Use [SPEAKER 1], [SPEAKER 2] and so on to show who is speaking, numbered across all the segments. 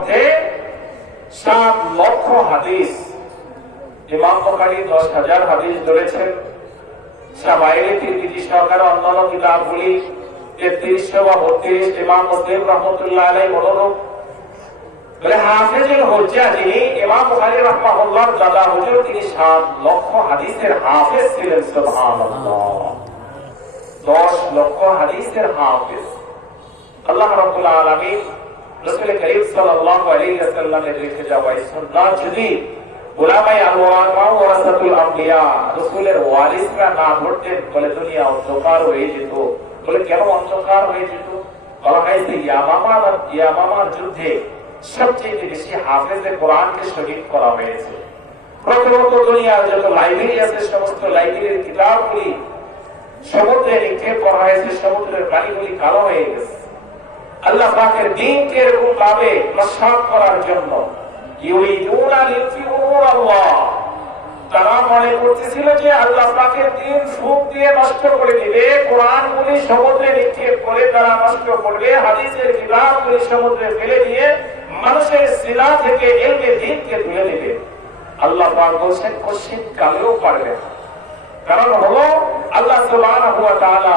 [SPEAKER 1] মধ্যে সাত লক্ষ হাদিস, ইমাম বুখারী দশ হাজার হাদিস ধরেছেন। সামাইলে তিরমিজি সহকারে অন্যান্য কিতাবগুলি তেত্রিশশো বা বত্রিশ ইমাম মুসলিম রহমতুল্লাহ আলাই অনুরূপ। হাফেজুল হজ্জা যিনি ইমাম বুখারী রাহমাহুল্লাহর দাদা হুজুর, তিনি সাত লক্ষ হাদিসের হাফেজ ছিলেন, সুবহানাল্লাহ। দশ লক্ষ হাদিসের হাফেজ। আল্লাহ রাব্বুল আলামিন রাসূল যুদ্ধে সবচেয়ে বেশি হাফেজে কোরআনকে শহীদ করা হয়েছে। প্রথমত দুনিয়ার যত লাইব্রেরি আছে, সমস্ত লাইব্রেরির কিতাবগুলি সমুদ্রে নিক্ষেপ করা হয়েছে, সমুদ্রের পানিগুলি কালো হয়ে গেছে। আল্লাহ পাকের দিনকে এরকম ভাবে নস্বাত করার জন্য তারা মনে করতেছিল যে আল্লাহ পাকের দিন সুখ দিয়ে নষ্ট করে দিবে, কোরআনগুলি সমুদ্রে নিক্ষেপ করে তারা নষ্ট করবে, হাদিসের কিতাবগুলি সমুদ্রে ফেলে দিয়ে মানুষের শিলা থেকে এলমে দিনকে তুলে দিবে আল্লাহ পাক বলছেন কশিন কালেও পারবে না। কারণ হলো আল্লাহ সুবহানাহু ওয়া তাআলা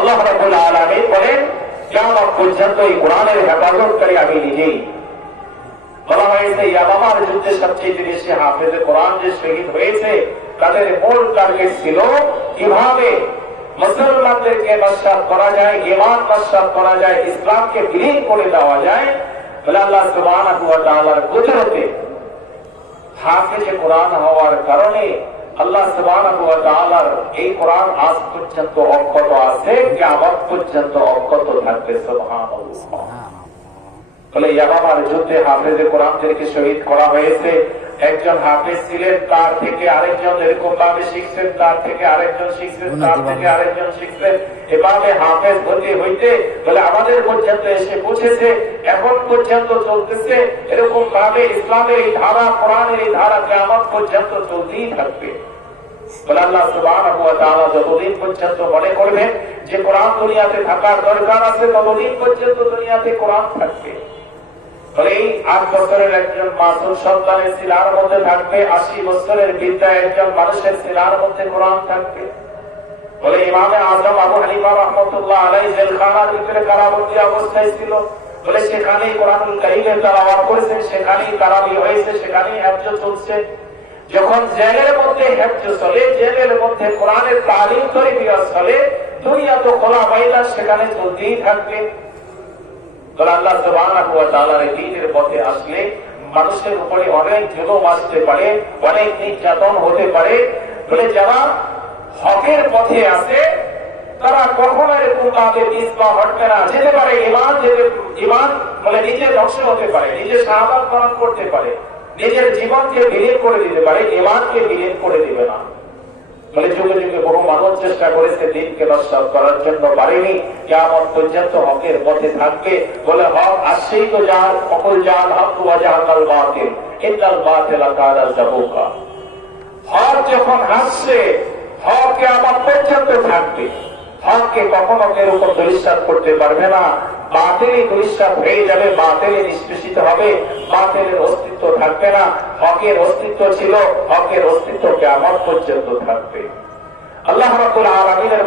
[SPEAKER 1] আল্লাহ রাব্বুল আলামিন বলেন কিয়ামত পর্যন্ত এই কোরআনের হেফাজতকারী আমি নিজেই। বলা হয়েছে ইয়ামামার যুদ্ধে সবচেয়ে বেশি হাফেজে কোরআন যে শহীদ হয়েছে, তাদের মূল টার্গেট ছিল কীভাবে মুসলমানদেরকে নস্বাত করা যায়, ইমান নস্বাত করা যায়, ইসলামকে বিলীন করে দেওয়া যায়। আল্লাহ সুবহানাহু ওয়া তাআলার কুদরতে হাফেজে কোরআন হওয়ার কারণে আল্লাহ এই কোরআন আজ পর্যন্ত অক্ষত আছে কিয়ামত পর্যন্ত অক্ষত থাকবে সুবহানাল্লাহ। বলে যুদ্ধে হাফেজে কোরআনদেরকে শহীদ করা হয়েছে। একজন হাফেজ ছিলেন তার থেকে আরেকজন এরকম ভাবে শিখছেন তার থেকে আরেকজন শিখছেন তার থেকে আরেকজন শিখছেন। এভাবে হাফেজ হতে হইতে বলে আমাদের পর্যন্ত এসে পৌঁছেছে এখন পর্যন্ত চলতেছে এরকম ভাবে ইসলামের এই ধারা কোরআনের এই ধারা কেমন পর্যন্ত চলতেই থাকবে। তাআলা যতদিন পর্যন্ত মনে করবেন যে কোরআন দুনিয়াতে থাকার দরকার আছে, ততদিন পর্যন্ত দুনিয়াতে কোরআন থাকবে। একজন একজন মধ্যে কোরআন ছিল। বলে সেখানেই সেখানেই তারাবি হয়েছে, সেখানেই হ্যাফজ চলছে। যখন জেলের মধ্যে হ্যাফজ চলে, জেলের মধ্যে কোরআনের তালিম তরিবিয়া চলে দুনিয়া তো খোলা মাইলা সেখানে চলতেই থাকবে। তারা ইমান ইমান নিজে ধ্বংস হতে পারে, নিজে বরণ করতে পারে। নিজের জীবনকে বিলীন করে দিতে পারে, ইমানকে বিলীন করে দিবে না। বলে যুগে যুগে বহু মানুষ চেষ্টা করেছে দিনকে নস্বাত করার জন্য কেমন পর্যন্ত হকের পথে থাকবে। বলে হক আসছেই তো যার, অকল হক বাতিল। হক যখন হাসছে হক পর্যন্ত থাকবে। হককে কখনো কেউ উপর দুরিশ্বাস করতে পারবে না। বাতিলই দুরিশ্বাস হয়ে যাবে, বাতিলই নিষ্পেষিত হবে। বাতিলের হকের অস্তিত্ব ছিল হকের অস্তিত্ব কেমন পর্যন্ত থাকবে। আল্লাহ রাব্বুল আলামিনের